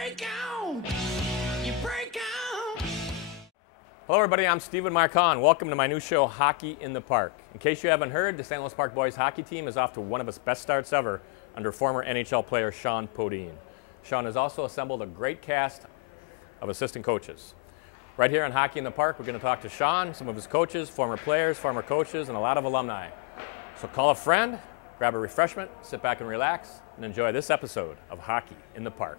break out. You break out. Hello everybody, I'm Stephen Hahn. Welcome to my new show, Hockey in the Park. In case you haven't heard, the St. Louis Park boys hockey team is off to one of its best starts ever under former NHL player Shjon Podein. Shjon has also assembled a great cast of assistant coaches. Right here on Hockey in the Park, we're going to talk to Shjon, some of his coaches, former players, former coaches, and a lot of alumni. So call a friend, grab a refreshment, sit back and relax, and enjoy this episode of Hockey in the Park.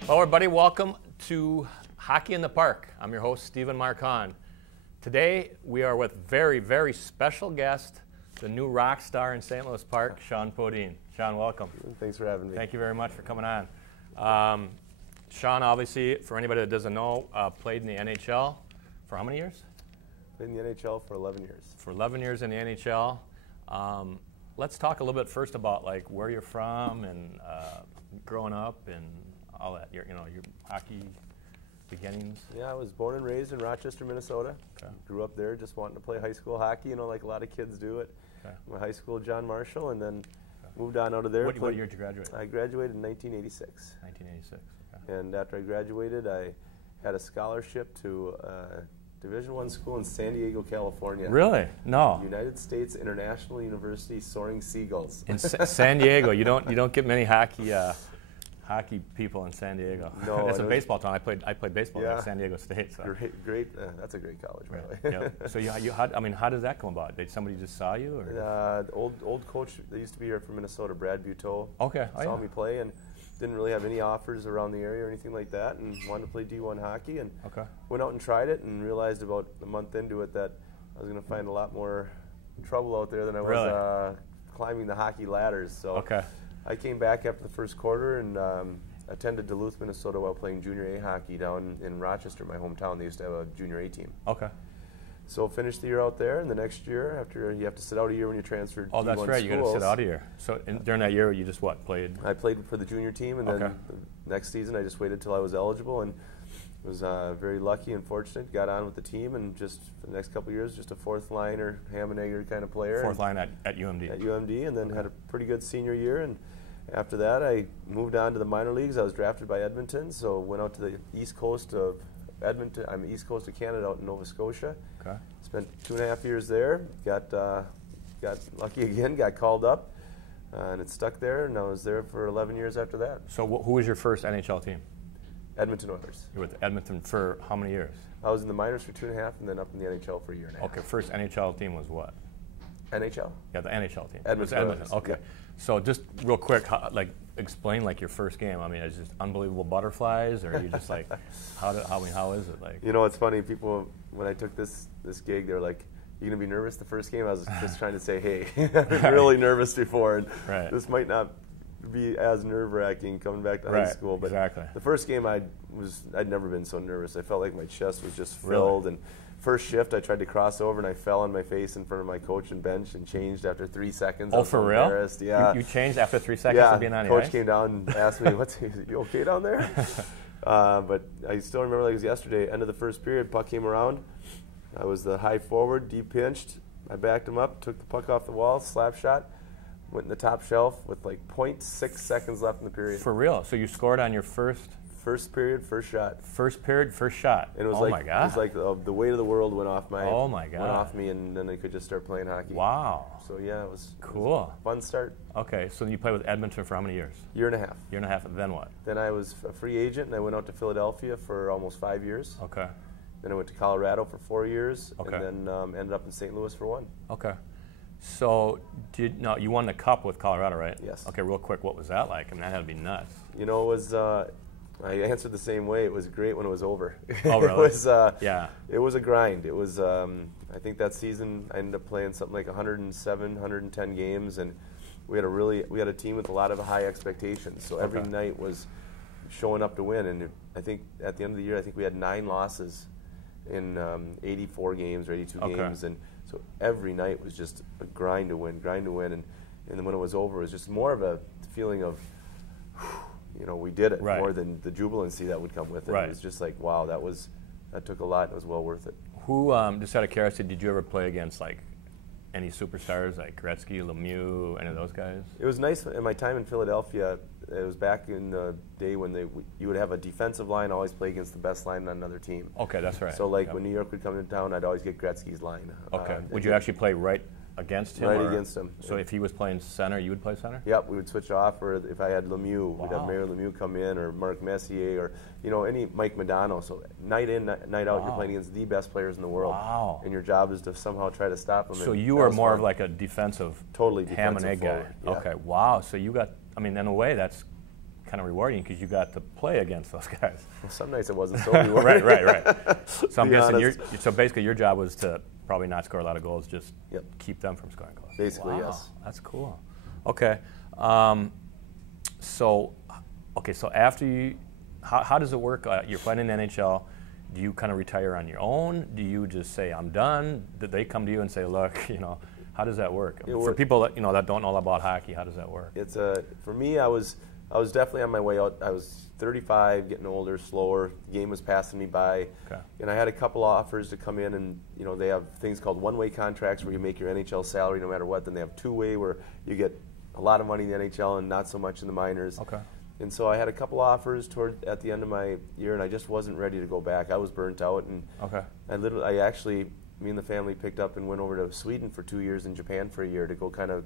Hello everybody, welcome to Hockey in the Park. I'm your host, Stephen Hahn. Today we are with very, very special guest, the new rock star in St. Louis Park, Shjon Podein. Shjon, welcome. Thanks for having me. Thank you very much for coming on. Shjon, obviously, for anybody that doesn't know, played in the NHL for how many years? Played in the NHL for 11 years. For 11 years in the NHL. Let's talk a little bit first about like where you're from and growing up and all that, your hockey beginnings. Yeah, I was born and raised in Rochester, Minnesota. Okay. Grew up there just wanting to play high school hockey, like a lot of kids do it. Okay. My high school, John Marshall, and then moved on out of there. What year did you graduate? I graduated in 1986. 1986. Okay. And after I graduated, I had a scholarship to Division I school in San Diego, California. Really? No. United States International University Soaring Seagulls. In San Diego, you don't get many hockey people in San Diego. No, that's a baseball town. I played baseball at San Diego State. So. Great. That's a great college, by Right. the way. Yeah. So how does that come about? Did somebody just saw you? Or? The old coach that used to be here from Minnesota, Brad Buteau, Okay. saw me play and didn't really have any offers around the area or anything like that, and wanted to play D1 hockey, and went out and tried it, and realized about a month into it that I was going to find a lot more trouble out there than I was climbing the hockey ladders. So I came back after the first quarter and attended Duluth, Minnesota while playing junior A hockey down in Rochester, my hometown. They used to have a junior A team. Okay. So finished the year out there, and the next year, after you have to sit out a year when you transfer. Oh, that's right. You got to sit out a year. So during that year, you just played? I played for the junior team, and then the next season, I just waited till I was eligible, and was very lucky and fortunate. Got on with the team, and just for the next couple of years, just a fourth liner, ham and egger kind of player. Fourth line at UMD. At UMD, and then had a pretty good senior year, and after that, I moved on to the minor leagues. I was drafted by Edmonton, so went out to the east coast of Edmonton. I'm east coast of Canada, out in Nova Scotia. Okay. Spent 2.5 years there. Got lucky again. Got called up, and it stuck there. And I was there for 11 years after that. So who was your first NHL team? Edmonton Oilers. You were with Edmonton for how many years? I was in the minors for 2.5, and then up in the NHL for a year and a half. Okay. First NHL team was what? NHL. Yeah, the NHL team. Edmonton. Edmonton. Okay. Yeah. So just real quick, explain your first game. I mean, is it just unbelievable butterflies, or are you just like, how is it like? It's funny. People, when I took this gig, they're like, "You gonna be nervous the first game?" I was just trying to say, "Hey, I've been really nervous before, and this might not be as nerve-wracking coming back to high school." But the first game, I'd never been so nervous. I felt like my chest was just filled, and first shift, I tried to cross over, and I fell on my face in front of my coach and bench and changed after 3 seconds. Oh, for real? Embarrassed. Yeah. You changed after 3 seconds of being on the ice? Coach came down and asked me, you okay down there? But I still remember like it was yesterday, end of the first period, puck came around. I was the high forward, deep pinched. I backed him up, took the puck off the wall, slap shot, went in the top shelf with like 0.6 seconds left in the period. For real? So you scored on your first period, first shot. First period, first shot. And it was my God. It was like the weight of the world went off my went off me, and then I could just start playing hockey. Wow. So yeah, it was cool. It was a fun start. Okay, so you played with Edmonton for how many years? Year and a half. Year and a half. Then what? Then I was a free agent, and I went out to Philadelphia for almost 5 years. Okay. Then I went to Colorado for 4 years, and then ended up in St. Louis for 1. Okay. So you won the Cup with Colorado, right? Yes. Okay, real quick, what was that like? I mean, that had to be nuts. It was. I answered the same way. It was great when it was over. Oh, really? It was a grind. It was. I think that season I ended up playing something like 107, 110 games, and we had a team with a lot of high expectations. So every night was showing up to win. And I think at the end of the year, I think we had 9 losses in 84 games or 82 games, and so every night was just a grind to win, and then when it was over, it was just more of a feeling of we did it, Right. more than the jubilancy that would come with it. Right. It was just like, wow, that took a lot, and it was well worth it. Who, just out of curiosity, did you ever play against like any superstars like Gretzky, Lemieux, any of those guys? It was nice in my time in Philadelphia. It was back in the day when you would have a defensive line always play against the best line on another team. Okay, that's right. So like when New York would come into town, I'd always get Gretzky's line. Okay. Would you actually play right against him? Right against him. So if he was playing center, you would play center? Yep, we would switch off, or if I had Lemieux, Wow. we'd have Mayor Lemieux come in, or Mark Messier, or any Mike Modano. So night in, night out, Wow. you're playing against the best players in the world. Wow. And your job is to somehow try to stop them. So you were more of like a defensive, totally ham and defensive egg guy. forward, yeah. Okay, wow. So you got, I mean, in a way, that's kind of rewarding because you got to play against those guys. Well, some nights it wasn't so rewarding. right. So I'm Be guessing honest. so basically your job was to probably not score a lot of goals, just Yep. keep them from scoring goals. Basically, Wow, yes. That's cool. Okay. So after you, how does it work? You're playing in the NHL. Do you kind of retire on your own? Do you just say, I'm done? Did they come to you and say, look, how does that work? For people that, that don't know about hockey, how does that work? It's for me, I was definitely on my way out. I was 35, getting older, slower. The game was passing me by. Okay. And I had a couple offers to come in, and they have things called one-way contracts where you make your NHL salary no matter what. Then they have two-way where you get a lot of money in the NHL and not so much in the minors. Okay. And so I had a couple offers at the end of my year, and I just wasn't ready to go back. I was burnt out, and Okay. me and the family picked up and went over to Sweden for 2 years and Japan for a year to go kind of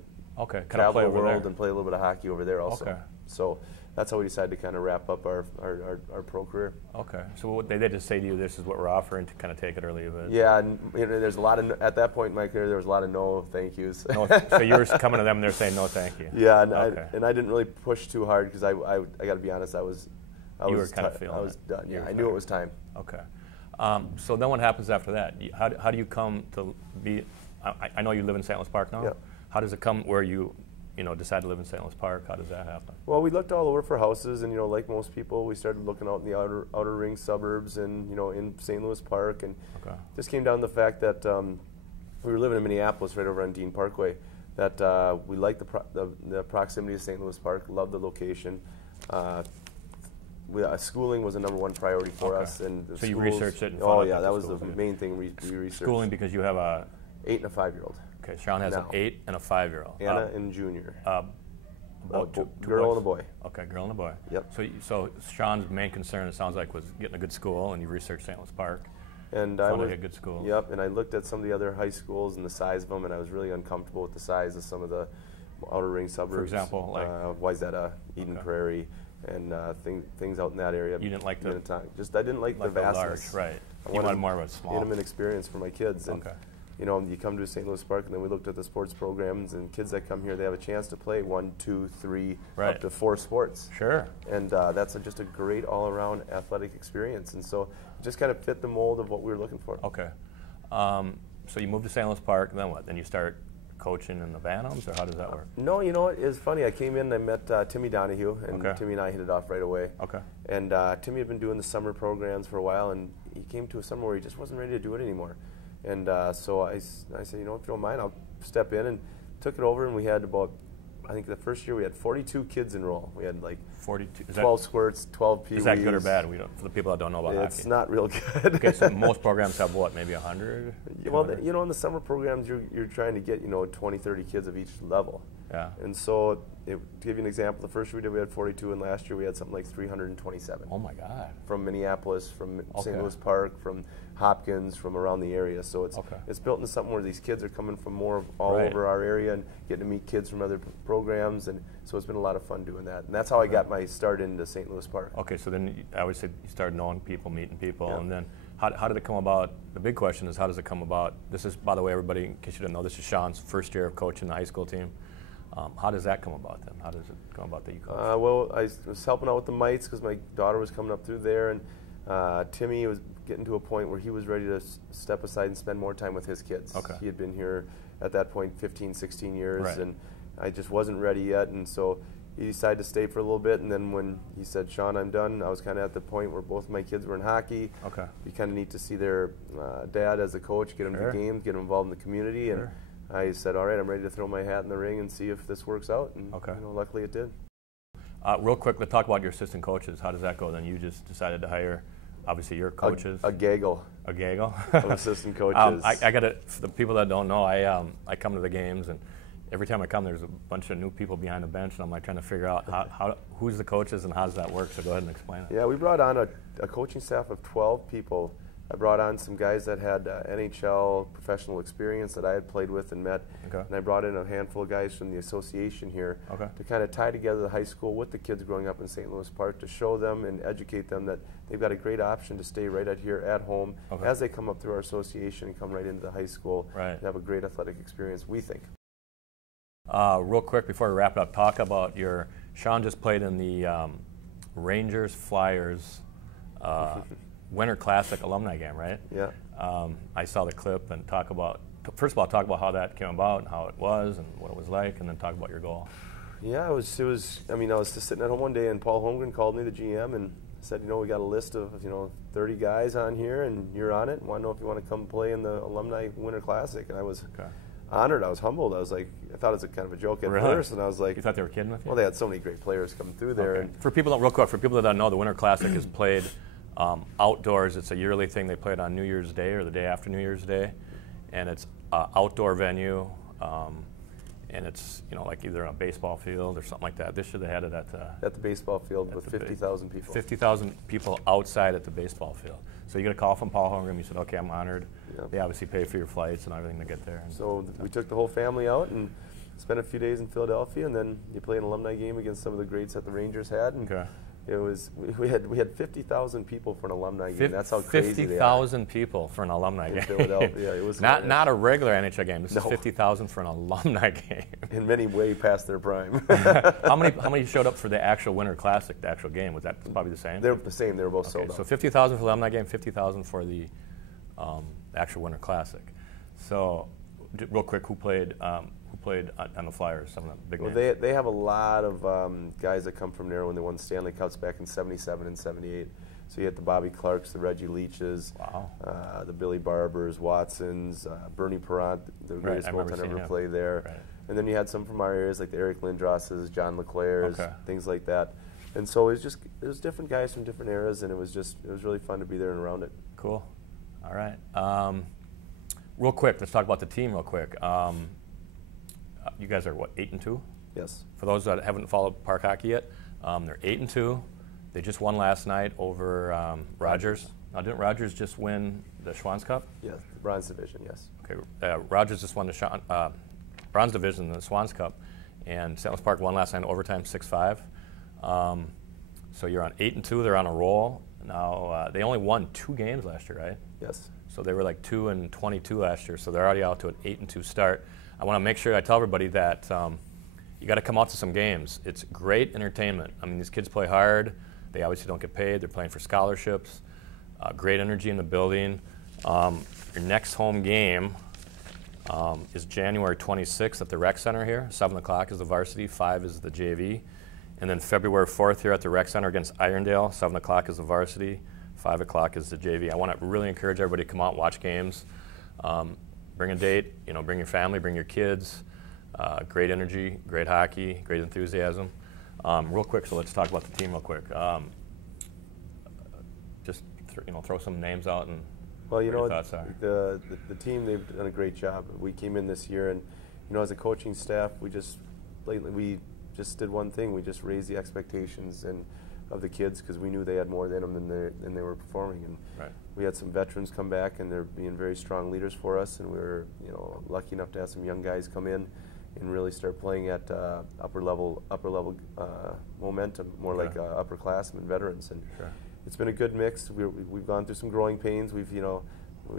play travel the over world there. and play a little bit of hockey over there also. Okay. So that's how we decided to kind of wrap up our pro career. Okay. So what they just say to you, this is what we're offering, to kind of take it or leave it? Yeah, and there's a lot of, at that point in my career, there was a lot of no thank yous. No, so you were coming to them and they're saying no thank you? Yeah, and, Okay. I didn't really push too hard because I got to be honest, I was were kind of feeling I was it. done. You Yeah, were I knew it was time. Okay. So then what happens after that? How do you come to be, I know you live in St. Louis Park now. Yep. How does it come where you decide to live in St. Louis Park? How does that happen? Well, we looked all over for houses, and like most people, we started looking out in the outer ring suburbs, and in St. Louis Park, and Okay. just came down to the fact that we were living in Minneapolis, right over on Dean Parkway. That we liked the proximity to St. Louis Park, loved the location. Schooling was the #1 priority for Okay. us, and the So you schools- researched it and Oh found out yeah, that that the was the schools- main thing we researched. Schooling, because you have a, 8 and a 5-year-old. okay, Sean has an No. 8 and a 5-year-old. Anna and Junior. About two girl boys? and a boy. Okay, girl and a boy. Yep. So Sean's main concern, it sounds like, was getting a good school, and you researched St. Louis Park. And Sounded like a good school. Yep, and I looked at some of the other high schools and the size of them, and I was really uncomfortable with the size of some of the outer ring suburbs. For example, like? Wayzata, Eden Okay. Prairie, and things out in that area. You didn't like the- I didn't like the Like the vastness. large, right. I You wanted more of a small. intimate experience for my kids. And, Okay. you come to St. Louis Park, and then we looked at the sports programs, and kids that come here, they have a chance to play 1, 2, 3, Right. up to 4 sports. Sure. And that's just a great all-around athletic experience. And so it just kind of fit the mold of what we were looking for. Okay. So you moved to St. Louis Park, then what? Then you start coaching in the Bantams, or how does that work? No, it's funny. I came in and I met Timmy Donahue, and Okay. Timmy and I hit it off right away. Okay. And Timmy had been doing the summer programs for a while, and he came to a summer where he just wasn't ready to do it anymore. And so I said, if you don't mind, I'll step in, and took it over, and we had about, I think the first year we had 42 kids enroll. We had like 42. 12 squirts, 12 peewees. Is that good or bad? For the people that don't know about It's hockey. not real good. Okay, so most programs have what, maybe 100? Well, in the summer programs, you're trying to get 20, 30 kids of each level. Yeah. And so, to give you an example, the first year we did, we had 42, and last year we had something like 327. Oh my God. From Minneapolis, from Okay. St. Louis Park, from Hopkins, from around the area. So Okay. it's built into something where these kids are coming from all Right. over our area and getting to meet kids from other programs, and so it's been a lot of fun doing that. And that's how I got my start into St. Louis Park. Okay, so then I would say you started knowing people, meeting people, Yeah. and then how did it come about? The big question is, how does it come about? This is, by the way, everybody, in case you didn't know, this is Sean's first year of coaching the high school team. How does that come about then? How does it come about that you coach? Well, I was helping out with the mites because my daughter was coming up through there, and Timmy was getting to a point where he was ready to step aside and spend more time with his kids. Okay. He had been here at that point 15, 16 years, Right. and I just wasn't ready yet, and so he decided to stay for a little bit, and then when he said, Sean, I'm done, I was kind of at the point where both my kids were in hockey. Okay. It'd be kind of neat to see their dad as a coach, get them Sure. to games, get them involved in the community, Sure. and I said, all right, I'm ready to throw my hat in the ring and see if this works out, and Okay. luckily it did. Real quick, let's talk about your assistant coaches. How does that go? Then you just decided to hire, obviously, your coaches. A gaggle. A gaggle of assistant coaches. I got it. For the people that don't know, I come to the games, and every time I come, there's a bunch of new people behind the bench, and I'm like trying to figure out who's the coaches and how does that work. So go ahead and explain it. Yeah, we brought on a coaching staff of 12 people. I brought on some guys that had NHL professional experience that I had played with and met. Okay. And I brought in a handful of guys from the association here to kind of tie together the high school with the kids growing up in St. Louis Park to show them and educate them that they've got a great option to stay right out here at home as they come up through our association and come right into the high school and have a great athletic experience, we think. Real quick before we wrap it up, talk about Shjon just played in the Rangers Flyers Winter Classic alumni game, right? Yeah. I saw the clip and first of all, talk about how that came about and how it was and what it was like, and then talk about your goal. Yeah, it was. I mean, I was just sitting at home one day, and Paul Holmgren called me, the GM, and said, we got a list of 30 guys on here, and you're on it. Want to know if you want to come play in the alumni Winter Classic? And I was honored. I was humbled. I was like, I thought it was kind of a joke at first, and I was like, you thought they were kidding with you? Well, they had so many great players come through there. And for people that don't know, the Winter Classic is played outdoors. It's a yearly thing. They play it on New Year's Day or the day after New Year's Day, and it's an outdoor venue, and it's like either on a baseball field or something like that. This year they had it at the baseball field with 50,000 people. 50,000 people outside at the baseball field. So you get a call from Paul Holmgren. You said, "Okay, I'm honored." They obviously pay for your flights and everything to get there. And so we took the whole family out and spent a few days in Philadelphia, and then you play an alumni game against some of the greats that the Rangers had. And it was we had 50,000 people for an alumni game. That's how crazy 50,000 people for an an in Philadelphia. It was not a regular NHL game. This is 50,000 for an alumni game. In many way past their prime. How many showed up for the actual Winter Classic, the actual game? Was that probably the same? They're the same. They were both sold out. So 50,000 for the alumni game, 50,000 for the actual Winter Classic. So, real quick, who played on the Flyers? Some of the big names. They have a lot of guys that come from there when they won Stanley Cups back in '77 and '78. So you had the Bobby Clarks, the Reggie Leaches, the Billy Barbers, Watsons, Bernie Perrant, the greatest goaltender ever played there. Right. And then you had some from our areas like the Eric Lindrosses, John LeClaire's, things like that. And so it was different guys from different eras, and it was really fun to be there and around it. Cool. All right. Real quick, let's talk about the team real quick. You guys are what, 8-2? Yes. For those that haven't followed park hockey yet, they're 8-2. They just won last night over Rogers. Now, didn't Rogers just win the Schwann's Cup? Yes, the Bronze Division. Yes. Okay. Rogers just won the Bronze Division in the Schwann's Cup, and St. Louis Park won last night in overtime 6-5. So you're on 8-2. They're on a roll. Now they only won 2 games last year, right? Yes. So they were like 2-22 last year. So they're already out to an 8-2 start. I want to make sure I tell everybody that you got to come out to some games. It's great entertainment. I mean, these kids play hard. They obviously don't get paid. They're playing for scholarships. Great energy in the building. Your next home game is January 26th at the Rec Center here. 7 o'clock is the varsity, 5 is the JV. And then February 4th here at the Rec Center against Irondale. 7 o'clock is the varsity, 5 o'clock is the JV. I want to really encourage everybody to come out and watch games. Bring a date, bring your family, bring your kids. Great energy, great hockey, great enthusiasm. Real quick, so let's talk about the team real quick. Just throw some names out and well, what your thoughts are. The team, they've done a great job. We came in this year, and as a coaching staff, we just did one thing. We just raised the expectations of the kids because we knew they had more in them than they were performing. And we had some veterans come back, and they're being very strong leaders for us. And we were lucky enough to have some young guys come in and really start playing at upper level momentum, more like upperclassmen, veterans. And it's been a good mix. We've gone through some growing pains. We've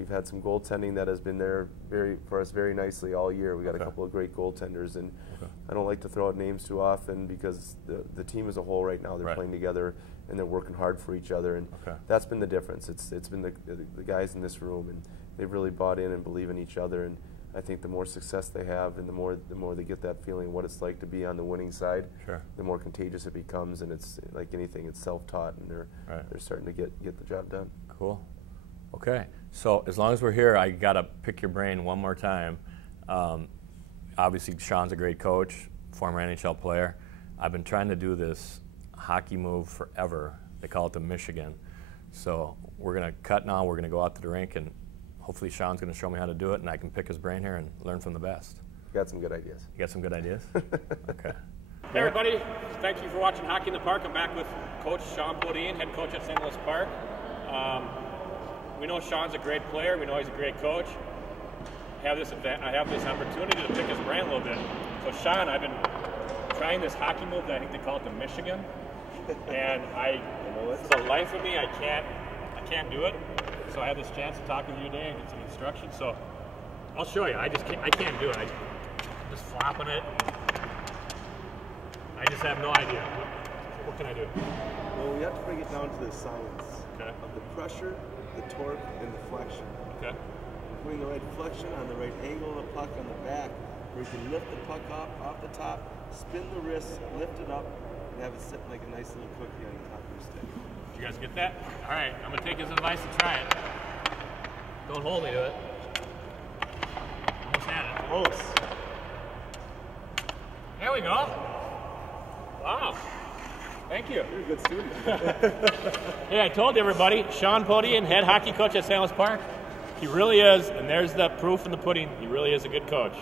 had some goaltending that has been there for us very nicely all year. We got a couple of great goaltenders, and I don't like to throw out names too often because the team as a whole right now, they're playing together and they're working hard for each other, and that's been the difference. It's been the guys in this room, and they've really bought in and believe in each other, and I think the more success they have and the more they get that feeling what it's like to be on the winning side, the more contagious it becomes, and it's like anything, it's self-taught, and they're starting to get the job done. Cool. Okay, so as long as we're here, I got to pick your brain one more time. Obviously, Shjon's a great coach, former NHL player. I've been trying to do this hockey move forever. They call it the Michigan. So we're going to cut now. We're going to go out to the rink, and hopefully Sean's going to show me how to do it, and I can pick his brain here and learn from the best. You got some good ideas. You got some good ideas? Okay. Hey everybody, thank you for watching Hockey in the Park. I'm back with Coach Shjon Podein, head coach at St. Louis Park. We know Sean's a great player. We know he's a great coach. I have this opportunity to pick his brain a little bit. So Sean, I've been trying this hockey move that I think they call it the Michigan, and for the life of me, I can't do it. So I have this chance to talk with you today and get some instructions. So I'll show you. I can't do it. I'm just flopping it. I just have no idea. What can I do? Well, we have to bring it down to the science of the pressure, the torque, and the flexion. Okay. Putting the right flexion on the right angle of the puck on the back, where you can lift the puck off the top, spin the wrist, lift it up, and have it sit like a nice little cookie on the top of your stick. Did you guys get that? All right, I'm gonna take his advice and try it. Don't hold me to it. Almost had it. Close. There we go. Wow. Thank you. You're a good student. Hey, I told everybody, Shjon Podein, head hockey coach at St. Louis Park. He really is, and there's the proof in the pudding. He really is a good coach.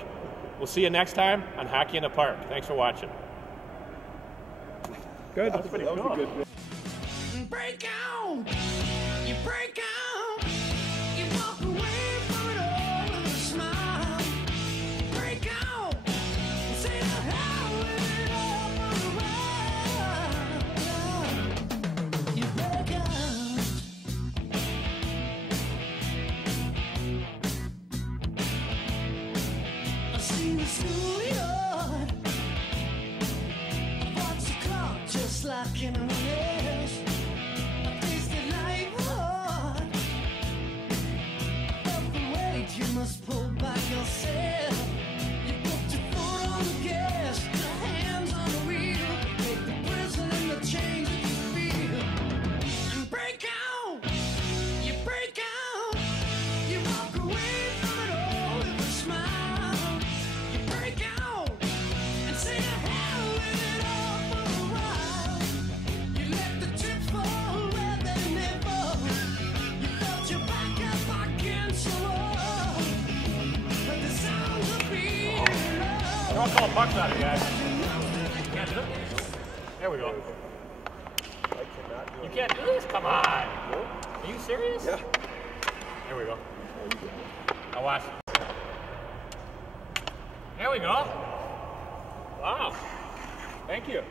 We'll see you next time on Hockey in the Park. Thanks for watching. Good. That's pretty cool. Break out, you break out, you walk away from it all with a smile. Break out, and say the hell with it all for a while. You break out. I've seen the schoolyard. I've watched the clock just like anyone else. You must pull back yourself. You put your foot on the gas, your hands on the wheel. Take the prison and the chains that you feel. And break out, you break out. You walk away from it all with a smile. You break out and say to hell with it all for a while. You let the chips fall where they may fall. You felt your back up against the wall. Don't call pucks out of you guys. Can't do it? There we go. You can't do this? Come on. Are you serious? Yeah. There we go. Now watch. There we go. Wow. Thank you.